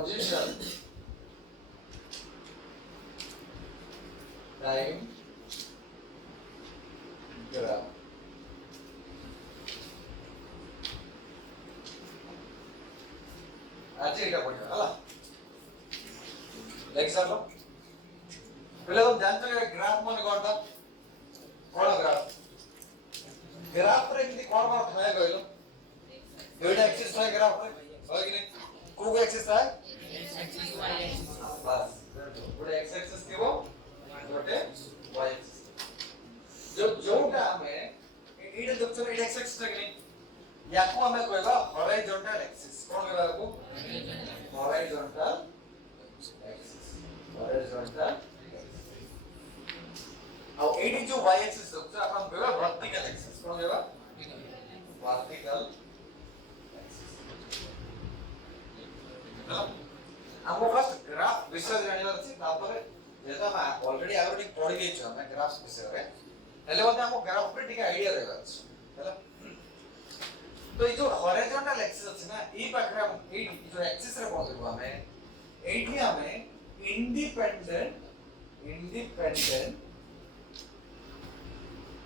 position time graph. आज एटा पढ़ियो हला लेक्चर लो पहले तुम जानते हो ग्राफ माने कोन था कोन ग्राफ ग्राफ रे किति कोन कोन थाए कहलो दुईटा एक्सिस थाए ग्राफ रे हो कि नहीं को एक्सिस थाए x axis y axis बस गोटे x एक्सिस थिबो गोटे y एक्सिस जो जोटा हमें एटा देखछो एटा x एक्सिस था कि नहीं याको हमें कहबा हॉरिजॉन्टल एक्सिस कोन कहबा को horizontal axis horizontal अब एडी जो y axis होता है अपन कहबा vertical axis कोन कहबा vertical axis हमको फर्स्ट ग्राफ विषय जानिबार अछि तापर जेता हम ऑलरेडी आगोटी पढि लेछु हम ग्राफ विषय रे हेले मते हमको ग्राफ पे ठीक आईडिया देबा अछि हैला तो ये जो हॉरिजॉन्टल एक्सिस अछि ना ई पाखरे हम ए जो एक्सिस रे कोन करबो हमें एठी हमें इंडिपेंडेंट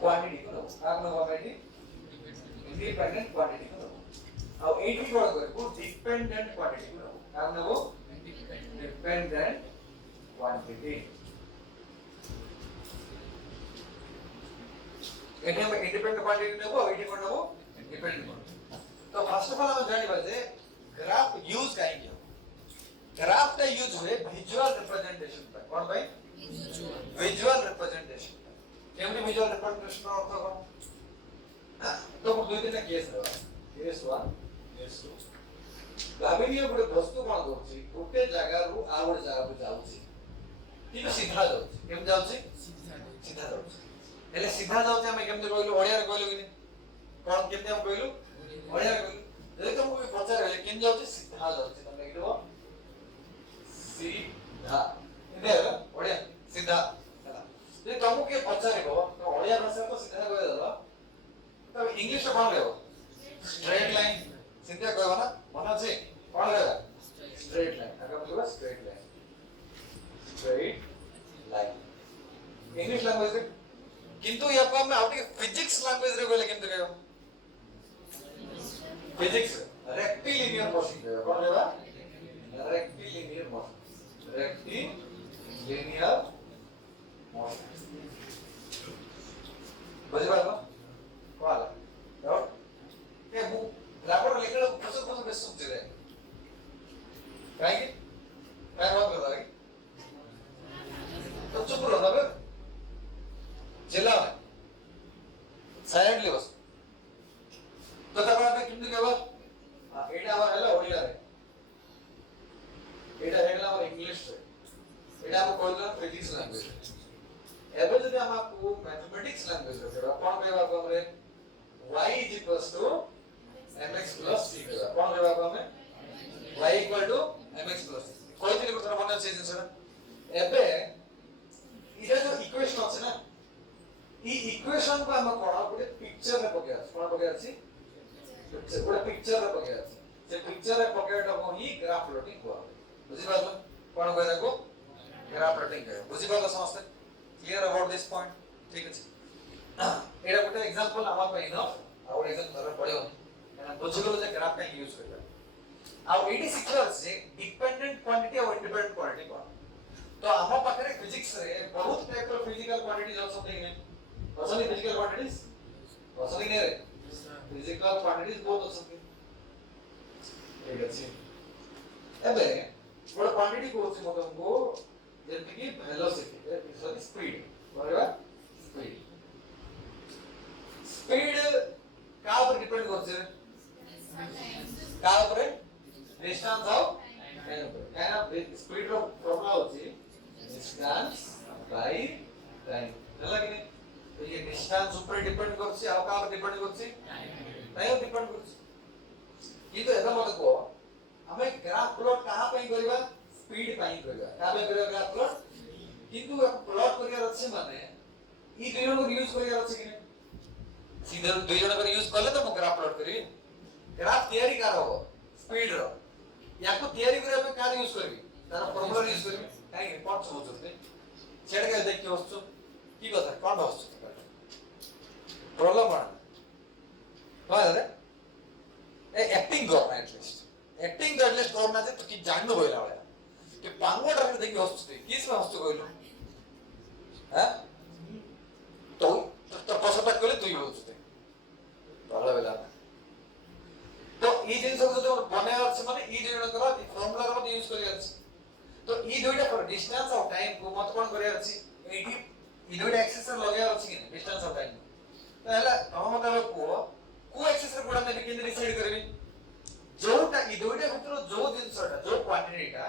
क्वांटिटी को लो आप लोग हमें इंडिपेंडेंट क्वांटिटी को लो अब एठी कोन करबो डिपेंडेंट क्वांटिटी को लो आप लोग डिपेंडेंट क्वांटिटी एठी हम इंडिपेंडेंट क्वांटिटी नेबो एठी कोन नेबो डिपेंडेंट क्वांटिटी तो फर्स्ट ऑफ ऑल हम जानि बाजे ग्राफ यूज काहे कियो ग्राफ का यूज हुए विजुअल रिप्रेजेंटेशन पर कौन भाई विजुअल रिप्रेजेंटेशन केमति विजुअल रिप्रेजेंटेशन रो अर्थ कोन तो दुई दिन केस रो केस 1 केस 2 भाबिनियो गोटे वस्तु कोन करछि गोटे जगह रु आ गोटे जगह को जाउछि किंतु सीधा जाउछि केम जाउछि सीधा जाउछि हेले सीधा जाउछि हम केमति कहलु ओडिया रे कहलु कि कोन केमति हम कहलु ओडिया रे कहलु तुमको भी पचार है केम जाउछि सीधा जाउछि तमे लिखो सीधा इधर ओडिया सीधा हैला जे तुमको के पचारिबो तो ओडिया भाषा तो सीधा कहि दलो तब इंग्लिश रे कोन लेबो स्ट्रेट लाइन सीधा कहबो ना मन अछि कोन लेबा स्ट्रेट लाइन आगे बोलबो स्ट्रेट लाइन इंग्लिश लैंग्वेज रे किंतु या को हम आउट फिजिक्स लैंग्वेज रे कहले केमते कहबो फिजिक्स रेक्टिलिनियर मोशन कोन लेबा रेक्टिलिनियर मोशन रेक्टिलिनियर मोशन बुझि पालो कोला डाउट के मु राबर लिखलो फसो बेस सुझ रे काहे की काय बात कर रहा है तो चुप रहो ना बे जिला साइलेंटली बस तो तब आप किंतु केवल एटा हमर हला ओडिया रे एटा हेगला हमर इंग्लिश रे एटा हम कहलो फिजिक्स लैंग्वेज एबे जदि हम आपको मैथमेटिक्स लैंग्वेज रे कोन कहबा को हमरे y mx c कहबा कोन कहबा को हमें y mx c कोइ दिन को मन से जिंस एबे इटा जो इक्वेशन अछि ना ई इक्वेशन को हम कोन गोटे पिक्चर रे पके अछि कोन पके अछि गोटे पिक्चर रे पके अछि से पिक्चर रे पकेटा को ही ग्राफ प्लॉटिंग हुआ बुझि पालो कोन कहरा को ग्राफ प्लॉटिंग है बुझि पालो समस्त क्लियर अबाउट दिस पॉइंट ठीक अछि एटा गोटे एग्जांपल हम पे न और एग्जांपल धर पड़ियो एना बुझि गेलो जे ग्राफ का यूज करबा आ एडी सिक्योर से डिपेंडेंट क्वांटिटी और इंडिपेंडेंट क्वांटिटी कोन तो हम पाखरे फिजिक्स रे बहुत टाइप रो फिजिकल क्वांटिटीज होसते कि नहीं असली फिजिकल क्वांटिटीज असली नहीं रे फिजिकल क्वांटिटीज बहुत होसते ठीक अछि एबे बड़ क्वांटिटी को अछि तुमको जेंति कि वेलोसिटी सॉरी स्पीड बराबर स्पीड स्पीड का ऊपर डिपेंड करछ का ऊपर डिस्टेंस ऑफ टाइम स्पीड रो फॉर्मूला होछि डिस्टेंस बाय टाइम ହେଲା कि नहीं तो ये डिस्टेंस ऊपर डिपेंड करछि आ का डिपेंड करछि टाइम डिपेंड करछि ये तो एदा मत को हमें ग्राफ प्लॉट कहां पे करबा स्पीड पाई करबा का पे करबा ग्राफ प्लॉट किंतु प्लॉट करिया अछि माने ई दुई जन यूज करिया अछि कि नहीं सीधे दुई जन कर यूज करले तो ग्राफ प्लॉट करी ग्राफ तैयारी कर हो स्पीड रो याको तयारी करबे कार यूज करबी तार फॉर्मूला यूज करबी काई कोन सब होते सेड के देख के होस्तो की কথা कोन होस्तो प्रॉब्लम कोन হয় रे ए एक्टिंग कर एटलीस्ट एक्टिंग कर एटलीस्ट करना से तो की जाननो बोला वाला कि पांगो डर देखि होस्तो किस में होस्तो कइलो हां तो पसंद करले तुई होस्तो ভালো বেলা তো এই জিনিস যদি মনে আছে মানে এই দুইটা করা এই ফর্মুলার মধ্যে ইউজ করে আছে তো এই দুইটা করে ডিসটেন্স অফ টাইম কো মত কোন করে আছে এইটি এই দুইটা এক্সেস লগে আছে কি ডিসটেন্স অফ টাইম তাহলে আমার মতে কো এক্সেস রে কোডা নেবে কেন ডিসাইড করবি जोटा এই দুইটা ভিতর जो জিনিসটা जो কোয়ান্টিটিটা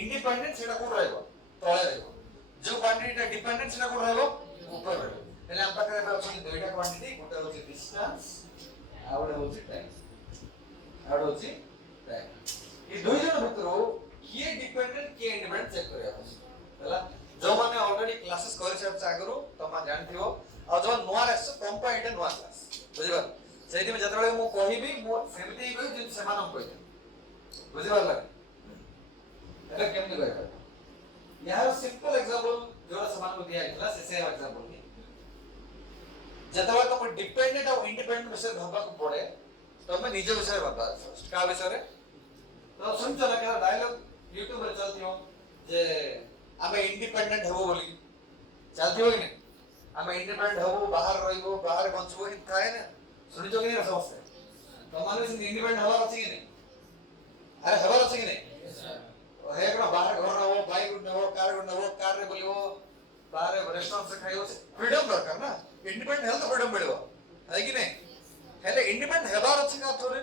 ইন্ডিপেন্ডেন্ট সেটা কোন রইব তলে রইব जो কোয়ান্টিটিটা ডিপেন্ডেন্ট সেটা কোন রইব উপরে রইব তাহলে আমরা করে আছে দুইটা কোয়ান্টিটি কোনটা হচ্ছে ডিসটেন্স আর ওটা হচ্ছে টাইম আর হচ্ছে টাইম এই দুইজনের ভিতর কিয়ে ডিপেন্ডেন্ট কিয়ে ইন্ডিপেন্ডেন্ট চেক করে আছে ହେଲା ଯୋଉମାନେ অলরেডি ক্লাसेस করে সাথে আগରୁ ତମେ ଜାଣିଥିବ ଆଉ ଯୋଉ ନୂଆ ଆସିଛ ତମ ପାଇଁ ଏଟା ନୂଆ କ୍ଲାସ ବୁଝିପାରିଲ ସେଇଥିପାଇଁ ଯେତେବେଳେ ମୁଁ କହିବି ମୁଁ ସେମିତି ହିଁ କହିବି ଯେମିତି ସେମାନଙ୍କୁ କହିବି ବୁଝିପାରିଲ ଏବେ କେମିତି କହିବା यार सिंपल एग्जांपल ଯୋଉଟା ସେମାନଙ୍କୁ ଦିଆ ହେଇଥିଲା ସେ ସେମ୍ एग्जांपल କି ଯେତେବେଳେ ତମେ ଡିପେଣ୍ଡେଣ୍ଟ ଆଉ ଇଣ୍ଡିପେଣ୍ଡେଣ୍ଟ ବିଷୟରେ ଭାବବାକୁ ପଡେ ତମେ ନିଜ ବିଷୟରେ ଭାବ ଫାର୍ଷ୍ଟ କା ବିଷୟରେ ତ ଶୁଣିଛ ନା କେତେ ଡାୟଲଗ ୟୁଟ୍ୟୁବ ରେ ଚାଲିଥିବ ଯେ ଆମେ ଇଣ୍ଡିପେଣ୍ଡେଣ୍ଟ ହେବୁ ବୋଲି ଚାଲିଥିବ କି ନାହିଁ ଆମେ ଇଣ୍ଡିପେଣ୍ଡେଣ୍ଟ ହେବୁ ବାହାରେ ରହିବୁ ବାହାରେ ବଞ୍ଚିବୁ ଏମିତି ଥାଏ ନା ଶୁଣିଛ କି ନାହିଁ ସମସ୍ତେ ତମମାନେ ସେମିତି ଇଣ୍ଡିପେଣ୍ଡେଣ୍ଟ ହେବାର ଅଛି କି ନାହିଁ ଆରେ ହେବାର ଅଛି କି ନାହିଁ हे कଣ ବାହାରେ ଘର ନବ ବାଇକ୍ ନବ କାର ରେ ବୁଲିବ ବାହାରେ ରେଷ୍ଟୁରାଣ୍ଟ ରେ ଖାଇବ ଫ୍ରିଡମ ଦରକାର ନା इंडिपेंडेंट हेल्थ फ्रीडम मिलबो है कि नहीं हेले इंडिपेंडेंट हेबार अछि का थोरे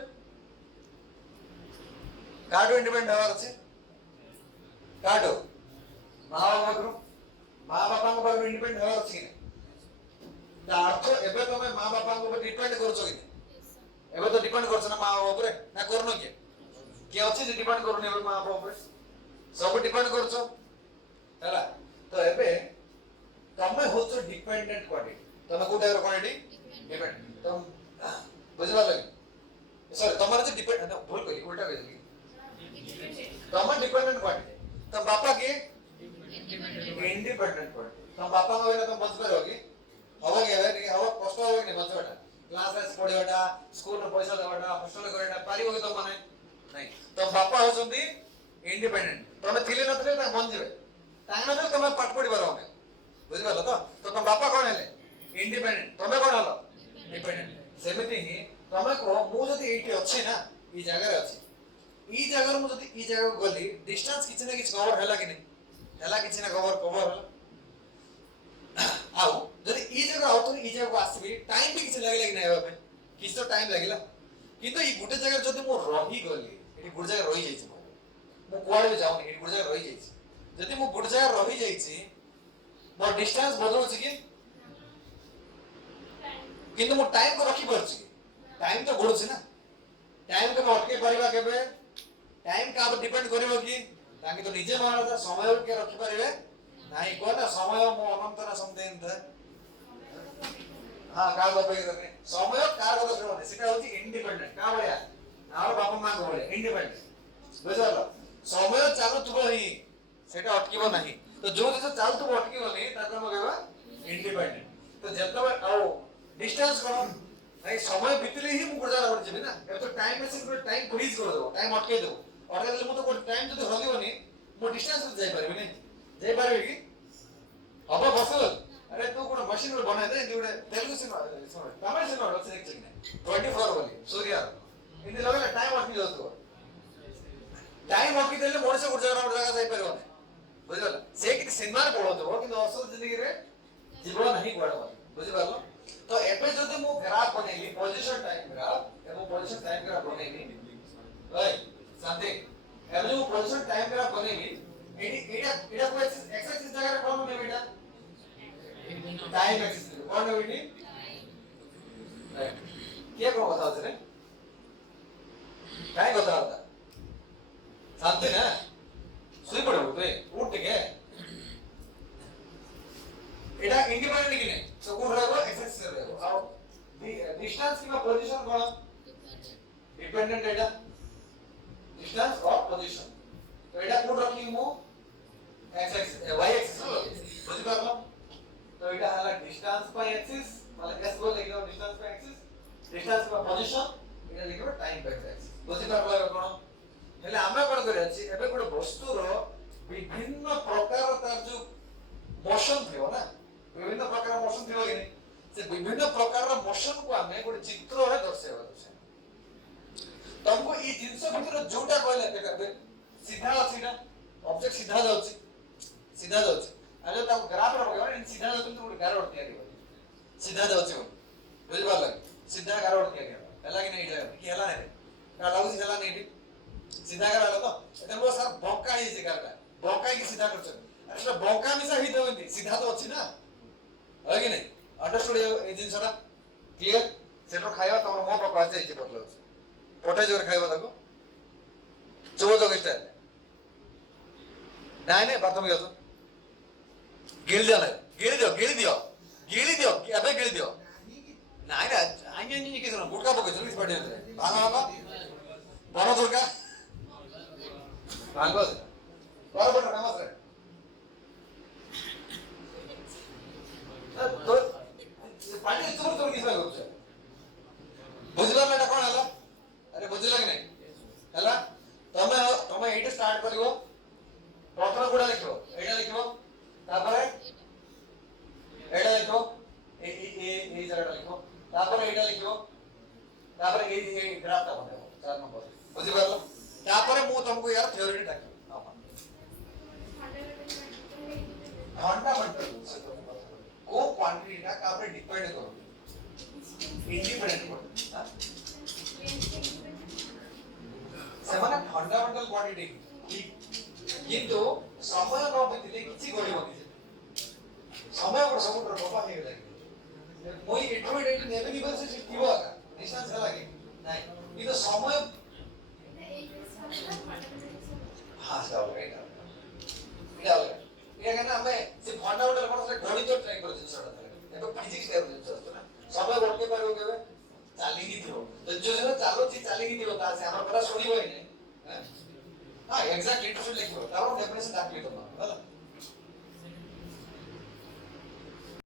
काडो इंडिपेंडेंट हेबार अछि काडो मां बापा को पर इंडिपेंडेंट हेबार अछि कि ता अर्थ एबे तमे मां बापा को पर डिपेंड करछो कि एबे तो डिपेंड करछ ना मां बापा ऊपर ना करनो के अछि जे डिपेंड करनो एबे मां बापा ऊपर सब डिपेंड करछो हैला तो एबे तमे होछो डिपेंडेंट क्वांटिटी तमे को टाइप रो क्वांटिटी डिपेंड तुम बुझवा लगे सॉरी तुम्हारे से डिपेंड ना भूल करी उल्टा कर दी तमे डिपेंडेंट क्वांटिटी तम बापा के इंडिपेंडेंट क्वांटिटी तम बापा को तुम बच करोगी हवा के है हवा कष्ट होगी नहीं बचवाटा क्लास रे पढिवाटा स्कूल रे पैसा देवाटा हॉस्टल कराटा पारिबो कि तुम माने नहीं तम बापा होसंती इंडिपेंडेंट तमे थिले नथले ता बन जेबे तांगा तो तमे पाठ पढि पारो हमें बुझिबालो तो तम बापा कोन हेले इंडिपेंडेंट तमे कोन हलो डिपेंडेंट सेमिति ही तमे को मु जदी एठी अछि ना ई जगह रे अछि ई जगह मु जदी ई जगह को गली डिस्टेंस किछ ना किछ कवर हैला कि नहीं हैला किछ ना कवर होला आउ जदी ई जगह आउ तो ई जगह को आसीबी टाइम भी किछ लागला कि नहीं बाबे किछ तो टाइम लागिला किंतु ई गुटे जगह जदी मु रही गली एठी गुटे जगह रही जाइछि मु कोआडे भी जाउनी एठी गुटे जगह रही जाइछि जदी मु गुटे जगह रही जाइछि मोर डिस्टेंस बदलु छि कि किंतु मु टाइम को रखी परछि टाइम तो बढ़ुछि ना टाइम को अटके परिबा केबे टाइम का डिपेंड करिवो कि ताकि तो निजे महाराज समय के रखी परिबे नाही को ना समय मो अनंत ना समतेन था हां का बापे करने समय कार को सुनो सेटा होछि इंडिपेंडेंट का बळिया आरो बापा मां को बळे इंडिपेंडेंट बुझलो समय चालू तुबो ही सेटा अटकीबो नाही तो जो जिस चालू तुबो अटकीबो नहीं ताको हम कहबा इंडिपेंडेंट तो जतबे आओ डिस्टेंस करो भाई समय बितले ही मु गुजरा हो जेबे ना ए तो टाइम मशीन को टाइम फ्रीज कर दो टाइम अटके दो अटके देले मु तो टाइम जदी हलिबोनी मु डिस्टेंस से जाई परबे नहीं जाई परबे कि अब बसल अरे तू कोन मशीन में बना दे दिउडे तेलुगु से सुन तमिल से नोट से देख 24 बोली सूर्य इने लगले टाइम अटकी जातो टाइम अटकी देले मोर से गुजरा जगह जाई परबो नहीं बुझल से कि सिनेमा रे पळो तो कि असल जिंदगी रे जीवन नहीं कोडा बुझि पारलो तो एबे जदि मु ग्राफ बनेली पोजीशन टाइम ग्राफ एबो पोजीशन टाइम ग्राफ बनेली ओय शांति एबे मु पोजीशन टाइम ग्राफ बनेली एटा को एक्स एक्सिस जगह रे कोन ने बेटा टाइम एक्सिस कोन ने बेटी के को बता दे रे काय बता रहा शांति ना सुई पड़ो तो उठ के एटा इंडिपेंडेंट कि नहीं सो कोन रहबो एक्सेस रहबो आ डिस्टेंस की पोजीशन कोन डिपेंडेंट एटा डिस्टेंस और पोजीशन तो एटा कोड रखी मु x एक्सिस y एक्सिस बुझि पारलो तो एटा हला डिस्टेंस बाय एक्सिस मतलब s को लिखियो distance by Axis distance by position एटा लिखियो टाइम बाय एक्सिस बुझि पारलो कोन हेले आमे कोन करि अछि एबे कोड वस्तुर विभिन्न प्रकार तार जो मोशन थियो ना विभिन्न प्रकार मोशन थियो कि से विभिन्न प्रकार मोशन को आमे गोटे चित्र रे दर्शाइबा तुमको ई जिंस भीतर जोटा कहले देखबे सीधा अछि ना ऑब्जेक्ट सीधा जाउछि अरे ताको ग्राफ रे पकेबा इन सीधा जाउछि तो गोटे गारोड तयारी हो सीधा जाउछि बुझि पारला सीधा गारोड तयारी हला कि नै कि हला नै का लागुछि हला नै सीधा गारोड तो एते मो सर बंका ही जे गारोड बंका की सीधा करछ अरे बंका मिसा ही देबंती सीधा तो अछि ना है कि नै अंडरस्टूड ए जिंसटा क्लियर सेटो खाइबा तमर मो प्रकार जे जे बदलौ पटे जोर खाइबा ताको चोदो किस्टा नाइ नै बात में गयो गिल दियो अबे गिल दियो नाइ ना आइने नि के जनो गुटका पके जल्दी पड़े भागा बनो दुर्गा भागो बराबर नमस्ते तो पानी चोर किस करू छ बुझला ना कोन हला अरे बुझला कि नहीं हला तमे एटा स्टार्ट करिवो प्रथम गुडा लिखो एटा लिखो तापर एटा लिखो ए जगह लिखो तापर एटा लिखो तापर ए ग्राफ ता बनेबो 4 नंबर बुझि परलो तापर मु तुमको यार थ्योरी टाकी फंडामेंटल को क्वांटिटी का कापे डिपेंड करो इंडिपेंडेंट को सेमाने फंडामेंटल क्वांटिटी किंतु समय न बितले किछि गड़िबो समय पर समुद्र बाबा हे लागि मोई इंटरमीडिएट नेबे निबल से सिथिबो आका डिस्टेंस हला कि नाही किंतु समय हां सब एटा ये कहना हमें से फंडामेंटल कोन से गणित ट्राई कर जिंस रहता है एबे फिजिक्स टाइप जिंस रहता है समय बढ़के पारो केबे चाली की थियो तो जो जो चालो ची चाली की थियो ता से हमर कथा सुनिबो ही नहीं हां एग्जैक्ट लिटरेचर लिखो तारो डेफिनेशन डाक लिखो होला